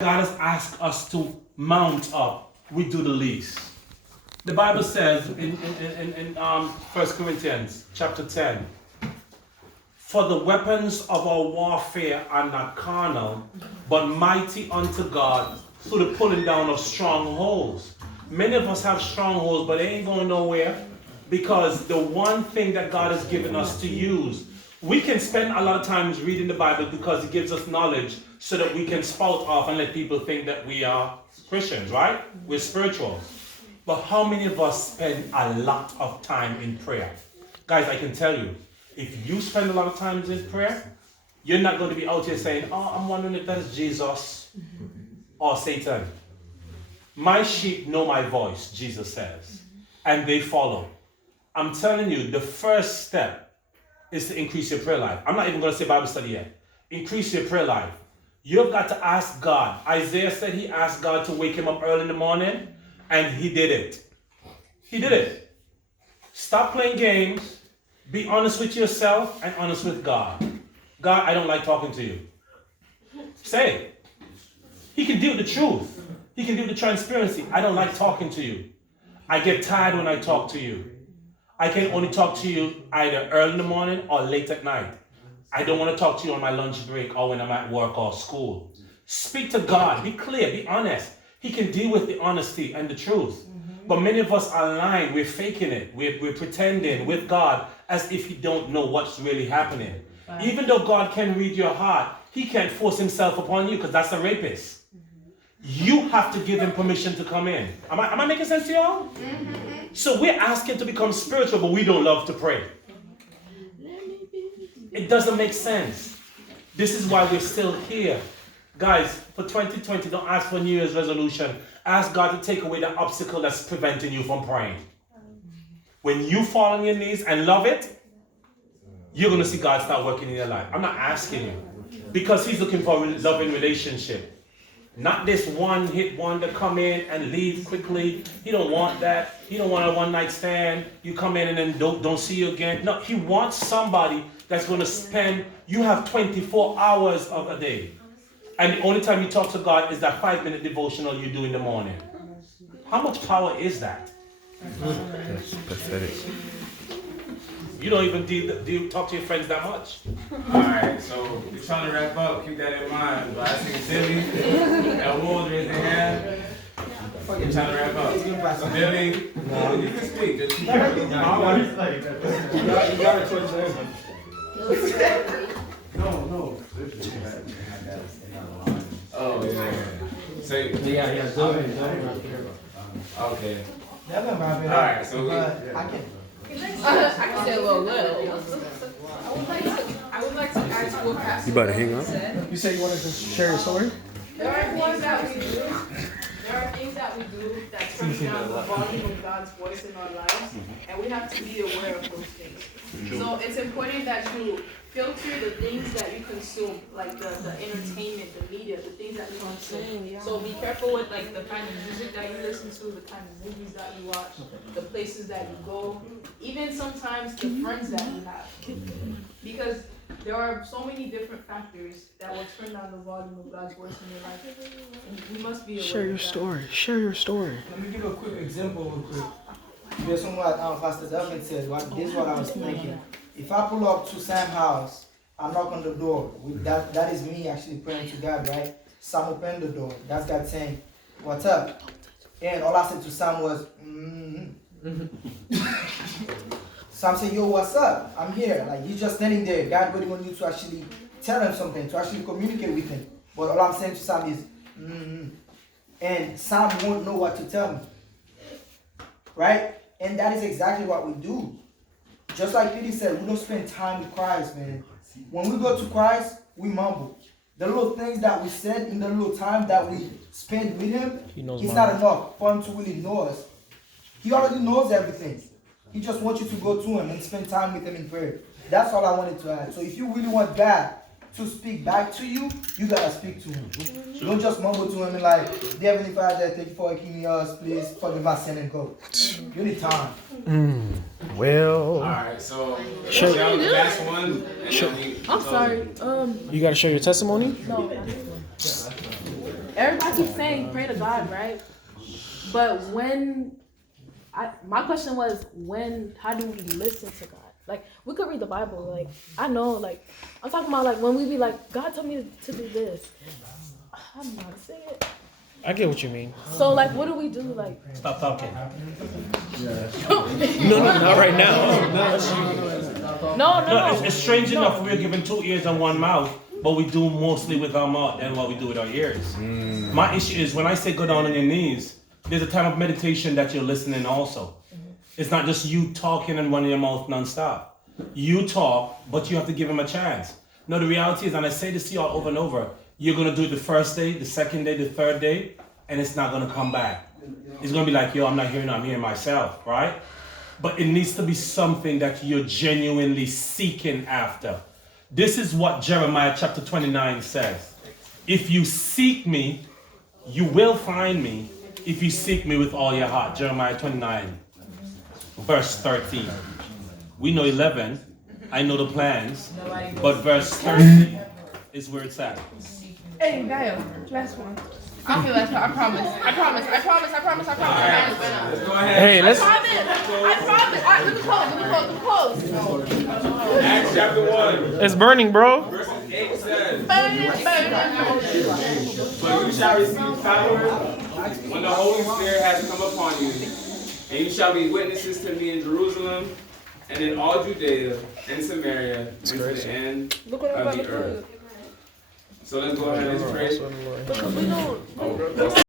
God has asked us to mount up, we do the least. The Bible says in 1 Corinthians chapter 10, for the weapons of our warfare are not carnal, but mighty unto God through the pulling down of strongholds. Many of us have strongholds, but they ain't going nowhere because the one thing that God has given us to use, we can spend a lot of times reading the Bible because it gives us knowledge so that we can spout off and let people think that we are Christians, right? We're spiritual. But how many of us spend a lot of time in prayer? Guys, I can tell you, if you spend a lot of time in prayer, you're not going to be out here saying, oh, I'm wondering if that is Jesus or Satan. My sheep know my voice, Jesus says, and they follow. I'm telling you, the first step is to increase your prayer life. I'm not even going to say Bible study yet. Increase your prayer life. You've got to ask God. Isaiah said he asked God to wake him up early in the morning, and he did it. He did it. Stop playing games. Be honest with yourself and honest with God. God, I don't like talking to you. Say it. He can deal with the truth. He can deal with the transparency. I don't like talking to you. I get tired when I talk to you. I can only talk to you either early in the morning or late at night. I don't want to talk to you on my lunch break or when I'm at work or school. Speak to God. Be clear. Be honest. He can deal with the honesty and the truth. But many of us are lying. We're faking it. We're pretending with God as if He don't know what's really happening. Right. Even though God can read your heart, He can't force Himself upon you because that's a rapist. You have to give Him permission to come in. Am I making sense to y'all? Mm-hmm. So we're asking to become spiritual, but we don't love to pray. It doesn't make sense. This is why we're still here. Guys, for 2020, don't ask for New Year's resolution. Ask God to take away the obstacle that's preventing you from praying. When you fall on your knees and love it, you're going to see God start working in your life. I'm not asking you. Because He's looking for a loving relationship. Not this one-hit wonder come in and leave quickly. He don't want that. He don't want a one-night stand. You come in and then don't see you again. No, He wants somebody that's going to spend, you have 24 hours of a day. And the only time you talk to God is that 5-minute devotional you do in the morning. How much power is that? That's pathetic. You don't even talk to your friends that much. Alright, so we're trying to wrap up. Keep that in mind. But I see Billy and Wolves raise their hand. We're trying to wrap up. Billy, you can speak. Just keep it. You got a question. No. Oh, yeah. So, Yeah. okay. Alright, so I can say a little. I would like to add to what Pastor You about to hang up? said. You say you wanted to share your story? There are things that we do. There are things that we do that turn down the volume of God's voice in our lives, and we have to be aware of those things. So it's important that you filter the things that you consume, like the entertainment, the media, the things that you consume. So be careful with like the kind of music that you listen to, the kind of movies that you watch, the places that you go, even sometimes the friends that you have. Because there are so many different factors that will turn down the volume of God's voice in your life. And we must be aware Share your of that. story. Share your story. Let me give a quick example real quick. Based on what Pastor Delvin said, this is what I was thinking. If I pull up to Sam's house, I knock on the door. That is me actually praying to God, right? Sam opened the door. That's God saying, what's up? And all I said to Sam was, Sam said, yo, what's up? I'm here. Like, he's just standing there. God really wants you to actually tell him something, to actually communicate with him. But all I'm saying to Sam is, And Sam won't know what to tell me. Right? And that is exactly what we do. Just like Peter said, we don't spend time with Christ, man. When we go to Christ, we mumble. The little things that we said in the little time that we spend with Him, it's not enough for Him to really know us. He already knows everything. He just wants you to go to Him and spend time with Him in prayer. That's all I wanted to add. So if you really want God to speak back to you, you gotta speak to Him. Don't just mumble to Him and like, Dear Heavenly Father, thank you for waking me up. Please forgive my sin and go. You need time. Well, alright, so Sure. the last one. Sure. I'm sorry. You gotta share your testimony? No. everybody keeps saying pray to God, right? But my question was how do we listen to God? Like, we could read the Bible, like, I know, like, I'm talking about, like, when we be like, God told me to do this. I don't know how to say it. I get what you mean. So, like, what do we do, like? Stop talking. No, not right now. No. It's strange enough we're given 2 ears and 1 mouth, but we do mostly with our mouth than what we do with our ears. My issue is when I say go down on your knees, there's a time of meditation that you're listening also. It's not just you talking and running your mouth non-stop. You talk, but you have to give him a chance. No, the reality is, and I say this to y'all over and over, you're going to do it the first day, the second day, the third day, and it's not going to come back. It's going to be like, yo, I'm not hearing, I'm hearing myself, right? But it needs to be something that you're genuinely seeking after. This is what Jeremiah chapter 29 says. If you seek me, you will find me if you seek me with all your heart. Jeremiah 29, verse 13. We know 11. I know the plans. But verse 13 is where it's at. Hey, Gaio, last one. I'll be last one, I promise. Let's go ahead. Hey, let's. I promise. Let me close. Acts chapter 1, It's burning, bro. verses 8 says, Burn. "But you shall receive power when the Holy Spirit has come upon you, and you shall be witnesses to me in Jerusalem, and in all Judea and Samaria, and to the end Look what I'm of about the to earth." So let's go ahead and pray. do. Because we don't.